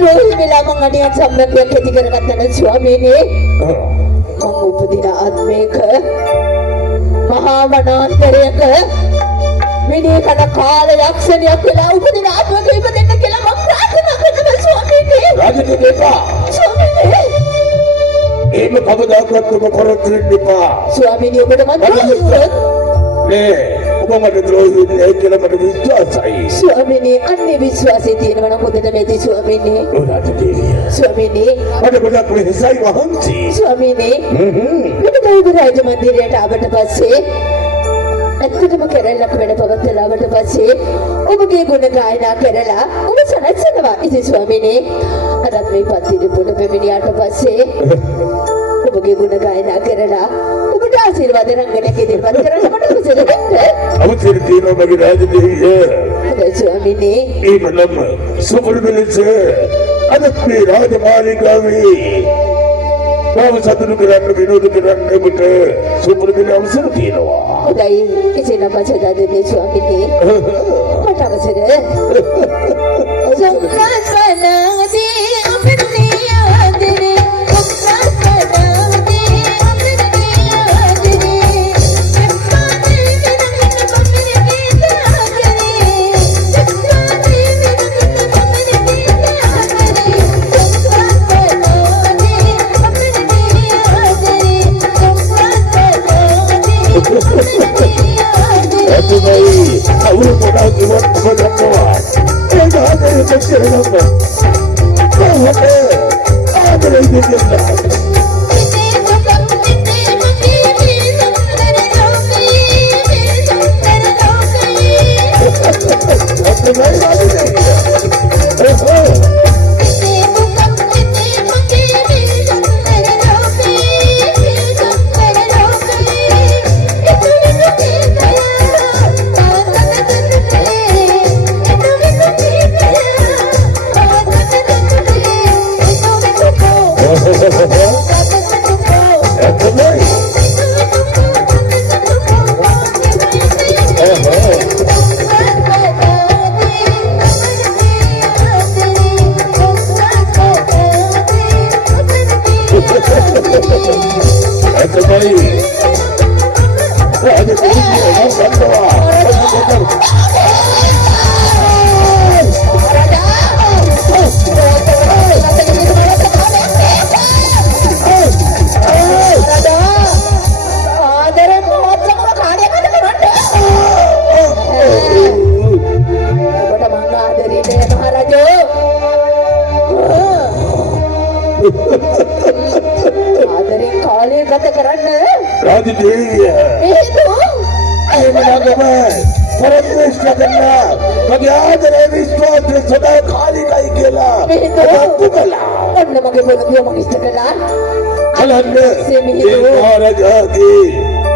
ද්‍රෝහී වෙලා මං අනියත් සම්බන්ධයක් ඇති කරගත්තා ස්වාමීනි. මං උපදින ආත්මයක මහා වනාන්තරයක මිනිහ කන කාල යක්ෂණයක් වෙලා උපදින ආත්මයක ඉපදෙන්න කියලා මං ප්‍රාර්ථනා කරනවා ස්වාමීනි. රාජිතේ දෙපා. ස්වාමීනි. එහෙම කවදාකවත් ඔබ කරත් දෙපා. ස්වාමීනි ඔබට මං නේ ඔබ මට ද්‍රෝහී වෙන්නේ කියලා මට විශ්වාසයි. ස්වාමීනි අන්නේ විශ්වාසය තියෙනවා නම් හොඳටම ඇති ස්වාමීනි. රාජිතේ. ස්වාමීනි මට ගොඩක් වෙහසයි වහන්සි. ස්වාමීනි මට දෛව රාජ මන්දිරයට ආවට පස්සේ ඇත්තටම කරලක් වැඩ පවත්ලාවට පස්සේ ඔබගේ ගුණ ගායනා කරලා ඔබ සනස්සනවා. ඉතින් ස්වාමීනි අදත් මේ පන්තිර පොඩ පෙමිනියාට පස්සේ ඔබගේ ගුණ ගායනා කරලා ඔබට ආශිර්වාද රංගනයක් ඉදිරිපත් කරන්න මට උපසල දෙන්න. අවසර තියෙනවා මගේ රාජදේවිය. ස්වාමීනි මේ මලම් සුපුරුදුලෙස අද මේ රාජමාලිගාවේ බව සතුටු කරන්න විනෝද කරන්න ඔබට සුපුරුදුල අවසර තියෙනවා. හොඳයි එසේනම් පසදා දෙන්නේ ස්වාමීනි. මට අවසර. සම්ප්‍රාප්තනාදී අපිනේ ආදරේ Aku mau buat apa? Tidak ada yang kecil apa. Kau ada yang kecil apa?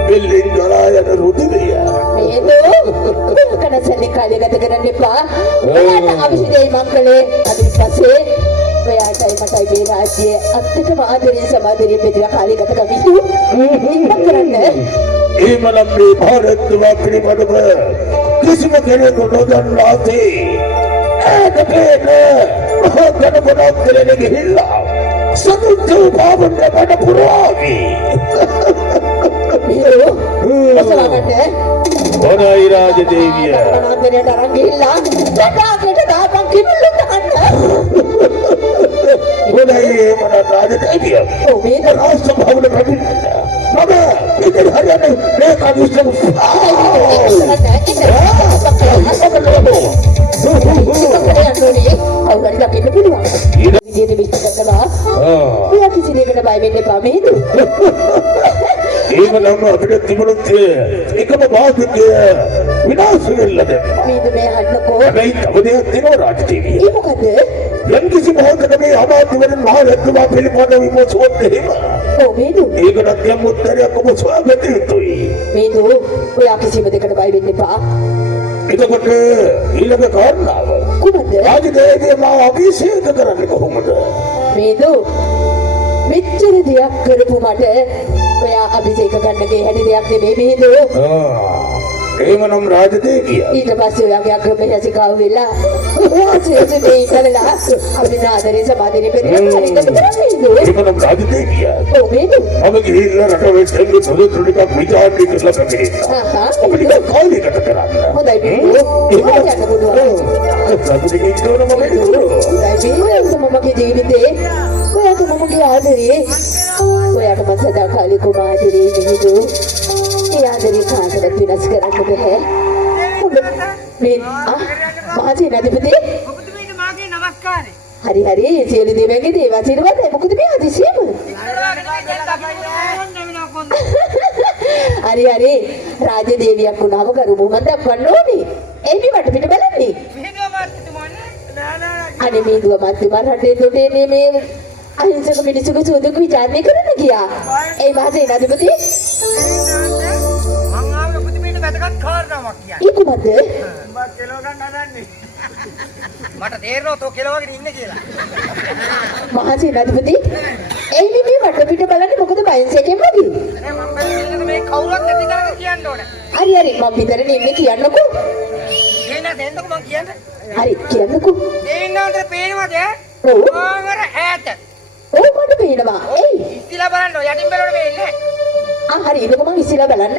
Biling karaya dan rutin dia. Itu karena saya kali katakan lepas. Karena habis dia mangkle, habis pasir. Saya cari matai beraje. Atuk maadiri sama adiri pedra kali katakan itu. Ini kerana. Ini malam di Bharat dua kali pada ber. Kisah kerana kodokan lati. Tapi kerana kodokan kerana hilang. Satu tu bahawa pada purwagi. Masalahnya, Bonai Rajadevi. Mana ada orang gila? Jangan kita datang kita tak ada. Bonai mana Rajadevi? Oh, ini Rasa bahawa kami. Mama, itu hari ini mereka bisa. Nama kita timur ikam baat ke विनाश इल्लदे मीद में हन्नको नहीं तबदे तीनों राजदेवी ये मुकदे यन किसी बहुत कदमे हमारे दिवरन महारत्न फिल्मों में मोचोत नहीं ओ मीदु एक रत्न मुत्तरिया को स्वागत है मीदु कोई आके सी मदे कड़बाई बिन्ने पा itu ke ilaga karna कुमदे आज देवी माँ अभिषेक करने को मुझे मीदु මෙච්චර දෙයක් කරපු මට ඔයා අභිෂේක ගන්නගේ හැටි දෙයක් නෙමෙයි मीदु එහෙමනම් රාජදේවිය ඊට පස්සේ ඔයාගේ අක්‍රම හැසිකාව වෙලා වාසියසේ ඉඳලා අපි නාදරේ සමාදිනේ පෙරේට හරියට කරන්නේ. එහෙමනම් රාජදේවිය ඔව් මේක. මම ගිහිල්ලා රටවෙච්චෙන් සොදුතුරු ටිකක් විචාරණය කරලා පැමිණෙනවා. අපිට කාලයකට කරන්න. හොඳයි බින්දු. යන්න පුළුවන්. රාජදේවිය ඉන්නවම මම හොඳයි මමගේ ජීවිතේ ඔයාට මමගේ ආදරේ ඔයාට මම සදාකාලිකව ආදරේ බින්දු. ඒ ආදරේ කාටවත් වෙනස් කරන්න බෑ. මේ මහජී නදිපති ඔබතුමීට මාගේ නමස්කාරය. හරි හරි සියලු දෙවියන්ගේ දේව ආශිර්වාදයි. මොකද මේ හදිසියෙම හරි හරි රාජ දේවියක් වුණාම කරු මොහොත දක්වන්න ඕනේ. එයි වට පිට බලන්නේ. අනේ මේ දුව මැතිමන් රටේ තොටේ මේ අහිංසක මිනිසුගේ සුදුක විචාරණය කරන්න ගියා. ඒ මහජී නදිපති මං ආවේ ඔබතුමීට වැදගත් කාරණාවක් කියන්න. ඒ කුමක්ද? උඹ කෙලව ගන්න හදන්නේ. මට තේරෙනවා තෝ කෙලවගෙන ඉන්නේ කියලා. මහජී නදිපති එයි මේ වට පිට බලන්නේ මොකද බයින්සෙකෙන් වගේ? නේ මම බැලුවේ මේ කවුරුත් නැති කරගෙන කියන්න ඕනේ. හරි හරි මම විතරනේ ඉන්නේ කියන්නකෝ. එන්න දෙන්නකෝ මං කියන්නේ. හරි කියන්නකෝ. දෙන්නන්ට පේනවද? ඔව්. ඕවර ඈත. ඔව් මට පේනවා. එයි. ඉස්තිලා බලන්න යටින් බලන්න වෙන්නේ. හරි ඉන්නකෝ මං ඉස්සෙල්ලා බලන්න.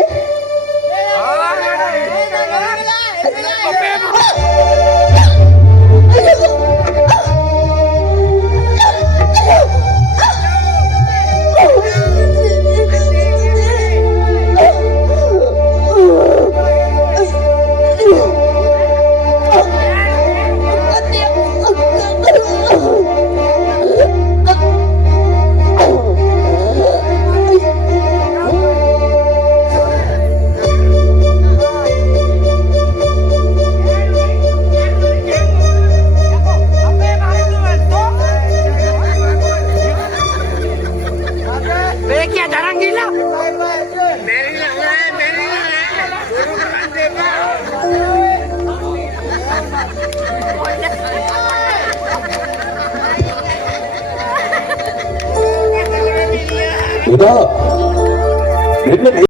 උදා මෙන්න